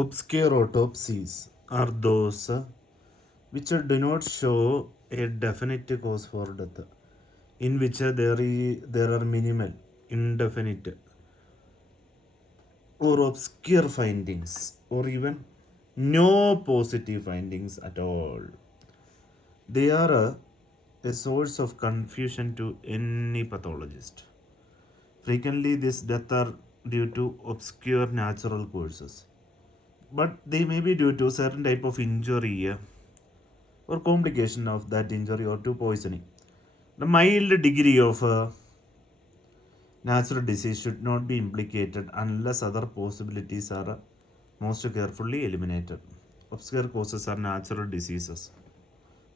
Obscure autopsies are those which do not show a definite cause for death, in which there are minimal, indefinite, or obscure findings, or even no positive findings at all. They are a source of confusion to any pathologist. Frequently, these deaths are due to obscure natural causes, but they may be due to certain type of injury or complication of that injury or to poisoning. The mild degree of natural disease should not be implicated unless other possibilities are most carefully eliminated. Obscure causes are natural diseases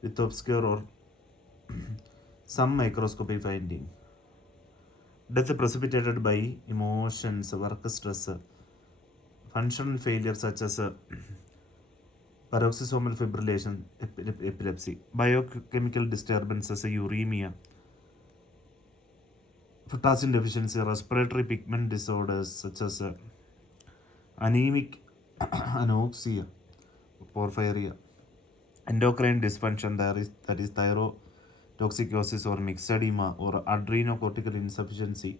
with obscure or some microscopic finding. Death precipitated by emotions, work stress, functional failure such as paroxysmal fibrillation, epilepsy, biochemical disturbances, uremia, potassium deficiency, respiratory pigment disorders such as anemic anoxia, porphyria, endocrine dysfunction, that is thyrotoxicosis or myxedema or adrenocortical insufficiency,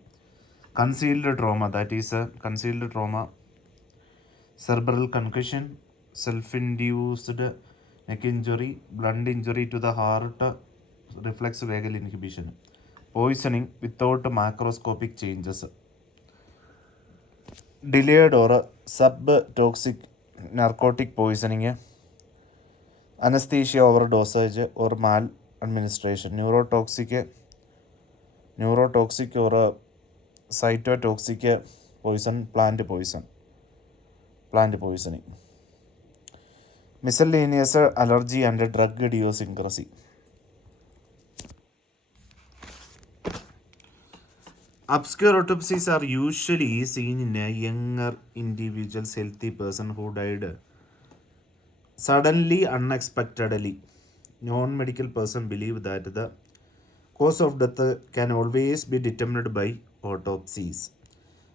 concealed trauma, that is concealed trauma, cerebral concussion, self-induced neck injury, blunt injury to the heart, reflex vagal inhibition, poisoning without macroscopic changes, delayed or subtoxic narcotic poisoning, anesthesia overdosage or maladministration, neurotoxic or cytotoxic poison, plant poisoning, miscellaneous allergy and drug idiosyncrasy. Obscure autopsies are usually seen in a younger individual's healthy person who died suddenly, unexpectedly. Non-medical person believe that the cause of death can always be determined by autopsies.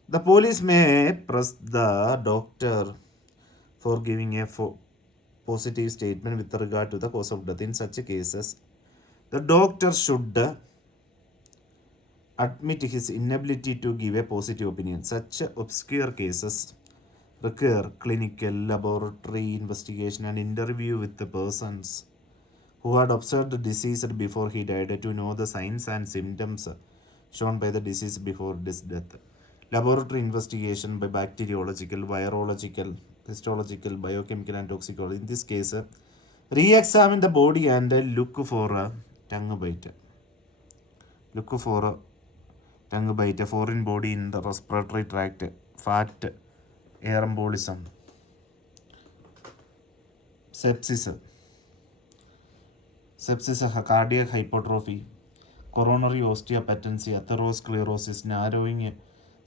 The police may press the doctor for giving a positive statement with regard to the cause of death. In such cases, the doctor should admit his inability to give a positive opinion. Such obscure cases require clinical laboratory investigation and interview with the persons who had observed the disease before he died to know the signs and symptoms shown by the disease before his death. Laboratory investigation by bacteriological, virological, histological, biochemical, and toxicology. In this case, re-examine the body and look for a tongue bite. Look for a tongue bite, a foreign body in the respiratory tract, fat, air embolism, sepsis, cardiac hypertrophy, coronary osteopathia, atherosclerosis,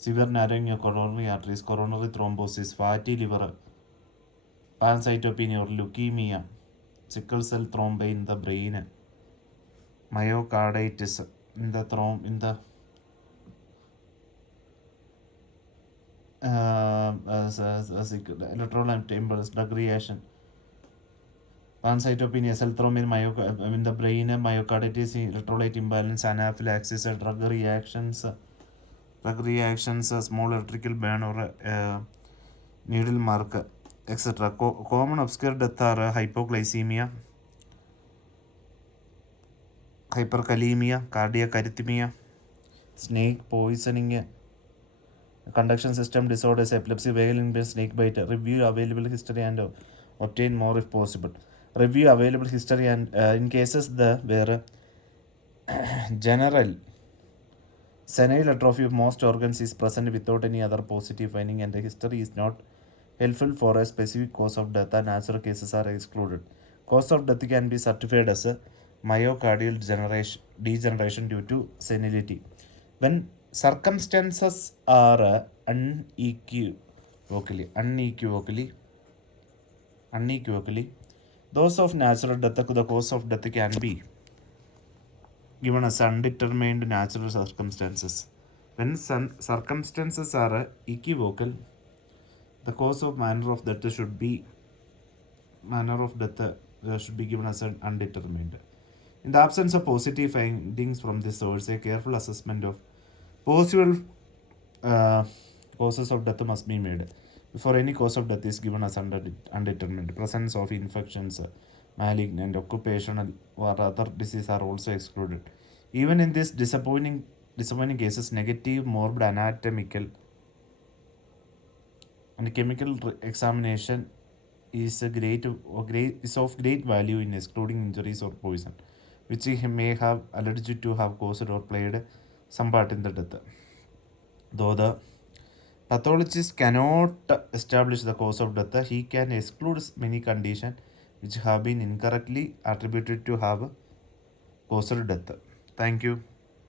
severe narrowing of coronary arteries, coronary thrombosis, fatty liver, pancytopenia or leukemia, sickle cell thrombi in the brain, myocarditis in the electoral and timbers, drug reaction, pancytopenia, cell thromb in the brain, myocarditis, electrolyte imbalance, anaphylaxis, drug reactions, small electrical burn or needle mark, etc. Common obscure death are hypoglycemia, hyperkalemia, cardiac arrhythmia, snake poisoning, conduction system disorders, epilepsy, vagal impedance, snake bite. Review available history and obtain more if possible. Review available history and in cases where general senile atrophy of most organs is present without any other positive finding and the history is not helpful for a specific cause of death and natural cases are excluded. Cause of death can be certified as a myocardial degeneration due to senility. When circumstances are unequivocally those of natural death, the cause of death can be given as undetermined natural circumstances. When circumstances are equivocal, The cause of manner of death should be given as an undetermined. In the absence of positive findings from this source, a careful assessment of possible uh, causes of death must be made before any cause of death is given as undetermined. Presence of infections, malignant, occupational, or other disease are also excluded. Even in these disappointing cases, negative morbid anatomical and chemical examination is of great value in excluding injuries or poison, which he may have alleged to have caused or played some part in the death. Though the pathologist cannot establish the cause of death, he can exclude many conditions which have been incorrectly attributed to have caused death. Thank you.